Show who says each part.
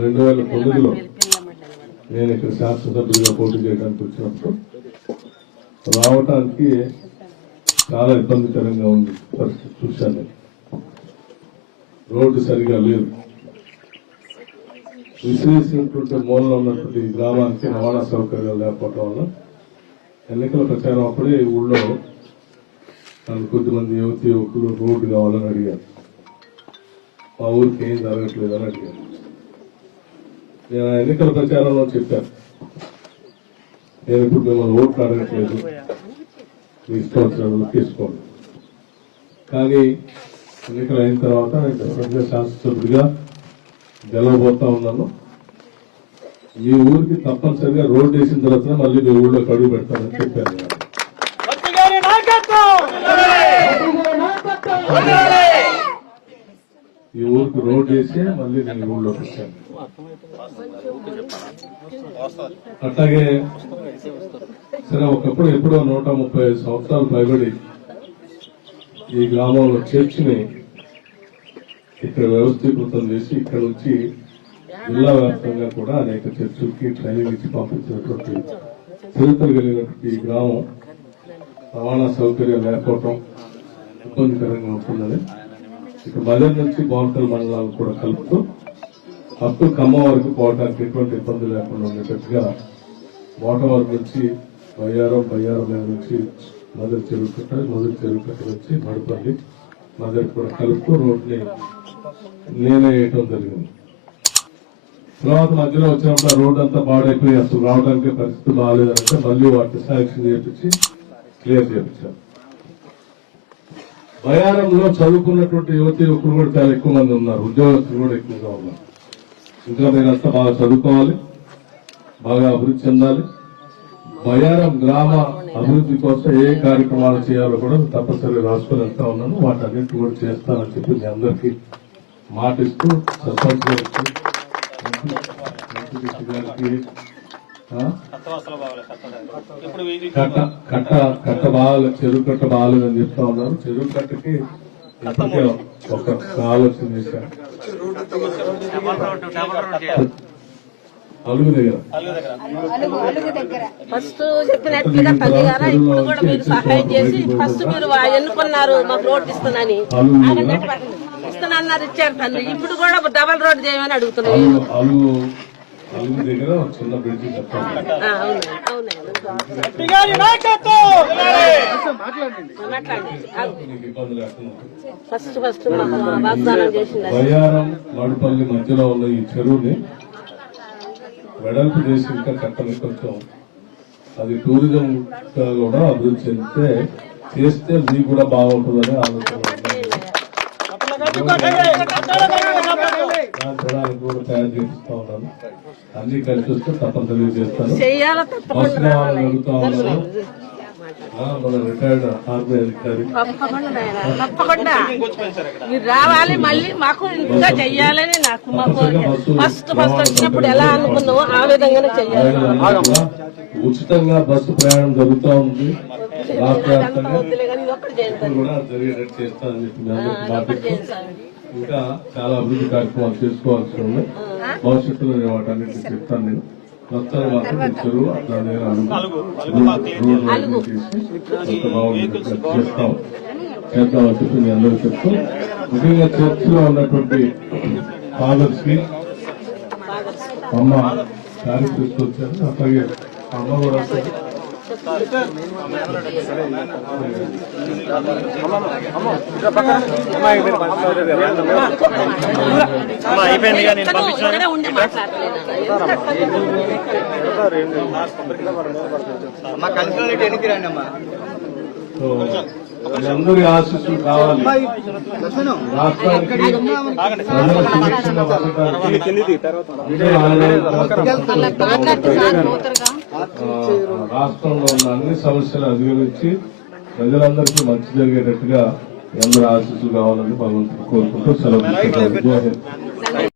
Speaker 1: రెండు వేల తొమ్మిదిలో నేను ఇక్కడ శాసనసభ్యులుగా పోటీ చేయడానికి వచ్చినప్పుడు రావటానికి చాలా ఇబ్బందికరంగా ఉంది పరిస్థితి చూశాను రోడ్డు సరిగా లేదు. విశ్లేషించుకుంటే మూలలో ఉన్నటువంటి గ్రామానికి రవాణా సౌకర్యాలు లేకపోవడం వల్ల ఎన్నికల ప్రచారం అప్పుడే ఊళ్ళో నన్ను కొద్దిమంది యువతి యువకులు రోడ్డు కావాలని అడిగారు. మా ఊరికి ఏం జరగట్లేదు అని అడిగారు. నేను ఎన్నికల ప్రచారంలో చెప్పాను నేను ఇప్పుడు మిమ్మల్ని ఓట్లు అడగట్లేదు. మీ ఇష్టం తీసుకోండి. కానీ ఎన్నికలు అయిన తర్వాత నేను డెఫినెట్గా శాసనసభ్యుడిగా గెలవబోతా ఉన్నాను. ఈ ఊరికి తప్పనిసరిగా రోడ్డు వేసిన తర్వాత మళ్ళీ మీ ఊళ్ళో కడుగు పెడతానని చెప్పాను. ఈ ఊరికి రోడ్ వేసి మళ్ళీ నేను ఊళ్ళోకి వచ్చాను అట్లాగే సరే ఒకప్పుడు ఎప్పుడో నూట ముప్పై ఐదు సంవత్సరాలు పైబడి ఈ గ్రామంలో చర్చిని ఇక్కడ వ్యవస్థీకృతం చేసి ఇక్కడ నుంచి జిల్లా వ్యాప్తంగా కూడా అనేక చర్చిలకి ట్రైనింగ్ ఇచ్చి పంపించినటువంటి చరిత్ర కలిగినటువంటి ఈ గ్రామం రవాణా సౌకర్యం లేకపోవటం ఇబ్బందికరంగా ఉంటుందని ఇక మదర్ నుంచి బోన్కల్ మండలాలు కూడా కలుపుతూ అప్ టు ఖమ్మం వరకు పోవడానికి ఎటువంటి ఇబ్బంది లేకుండా ఉండేటట్టుగా మోటవరం నుంచి బయ్యారం బయ్యారం మీద నుంచి మదర్ చెరువుకట్ట మదర్ చెరువుకట్ట నుంచి మడపల్లి మదర్ కూడా కలుపుతూ రోడ్ని నేనే వేయటం జరిగింది. తర్వాత మధ్యలో వచ్చినప్పుడు ఆ రోడ్ అంతా పాడైపోయి అసలు రావడానికి పరిస్థితి బాగాలేదంటే మళ్ళీ వాటిని శాంక్షన్ చేపించి క్లియర్ చేయించారు బయారంలో చదువుకున్నటువంటి యువతి యువకులు కూడా చాలా ఎక్కువ మంది ఉన్నారు. ఉద్యోగస్తులు కూడా ఎక్కువగా ఉన్నారు. ఇంకా మీరంతా బాగా చదువుకోవాలి బాగా అభివృద్ధి చెందాలి. బయారం గ్రామ అభివృద్ధి కోసం ఏ కార్యక్రమాలు చేయాలో కూడా తప్పనిసరిగా రాసుకొని వెళ్తా ఉన్నాను. వాటన్నింటి కూడా చేస్తానని చెప్పి మీ అందరికీ మాటిస్తూ సర్పంచ్ గారికి
Speaker 2: బాగలేదు ఇది
Speaker 1: కట్ట కట్ట కట్ట బాగా చెరువు కట్ట బాగాలేదని చెప్తా ఉన్నారు. చెరువు కట్టకి ఇప్పటికే ఒక ఆలోచన చేశారు? అలుగు దగ్గర.
Speaker 2: అలుగు దగ్గర.
Speaker 3: ఫస్ట్ చెప్పినట్టుగా తల్లి గారా ఇప్పుడు కూడా మీరు సహాయం చేసి ఫస్ట్ మీరు వా- ఎన్నుకున్నారు మాకు రోడ్ ఇస్తున్నాని.
Speaker 1: అలుగు దగ్గర.
Speaker 3: ఇస్తున్నారు ఇచ్చారు తండ్రి ఇప్పుడు కూడా డబల్ రోడ్ చేయమని అడుగుతున్నాను
Speaker 1: దగ్గర ఒక చిన్న బ్రిడ్జి బయ్యారం మడుపల్లి మధ్యలో ఉన్న ఈ చెరువుని వెడల్పు చేసి ఇంకా కట్టని కొంచెం అది టూరిజం కూడా అభివృద్ధి చెందితే చేస్తే మీకు కూడా బాగుంటుందని ఆలోచన. ఉంది. దాని జనానికి కూడా తయారు చేపిస్తా ఉన్నాను అన్ని కలిసి వస్తే తప్పనిసరిగా చేస్తాను
Speaker 3: చెయ్యాల తప్పకుండా
Speaker 1: అవసరం వాళ్ళని అడుగుతా ఉన్నాను ఆ, మన రిటైర్డ్ ఆర్మీ అధికారి.
Speaker 3: తప్పకుండా మీరు రావాలి మళ్ళీ మాకు ఇంకా చెయ్యాలని నాకు మాకు ఫస్ట్ ఫస్ట్ వచ్చినప్పుడు ఎలా అనుకున్నామో ఆ విధంగానే చెయ్యాలి.
Speaker 1: ఉచితంగా బస్సు ప్రయాణం జరుగుతూ ఉంది. రాష్ట్ర వ్యాప్తంగా కూడా జరిగేటట్టు చేస్తానని చెప్పి ఇంకా చాలా అభివృద్ధి కార్యక్రమాలు చేసుకోవాల్సి ఉన్నాయి భవిష్యత్తులో నేను వాటన్నిటిని చెప్తాను నేను. ప్రస్తుతం మాత్రం చేస్తాం చేద్దామని చెప్పి మీ అందరూ చెప్తూ ముఖ్యంగా చర్చిలో ఉన్నటువంటి ఫాదర్స్కి అమ్మ శారీ తీసుకొచ్చారు. అట్లాగే అమ్మ కూడా.
Speaker 2: అయిపోయింది నేను
Speaker 4: మా కలిసి ఎన్నికి రండి అమ్మా
Speaker 1: అందరి ఆశీస్సులు కావాలి రాష్ట్రానికి రాష్ట్రంలో ఉన్న అన్ని సమస్యలు అధిగమించి ప్రజలందరికీ మంచి జరిగేటట్టుగా మీ ఆశీస్సులు కావాలని భగవంతుడు కోరుకుంటూ సెలవు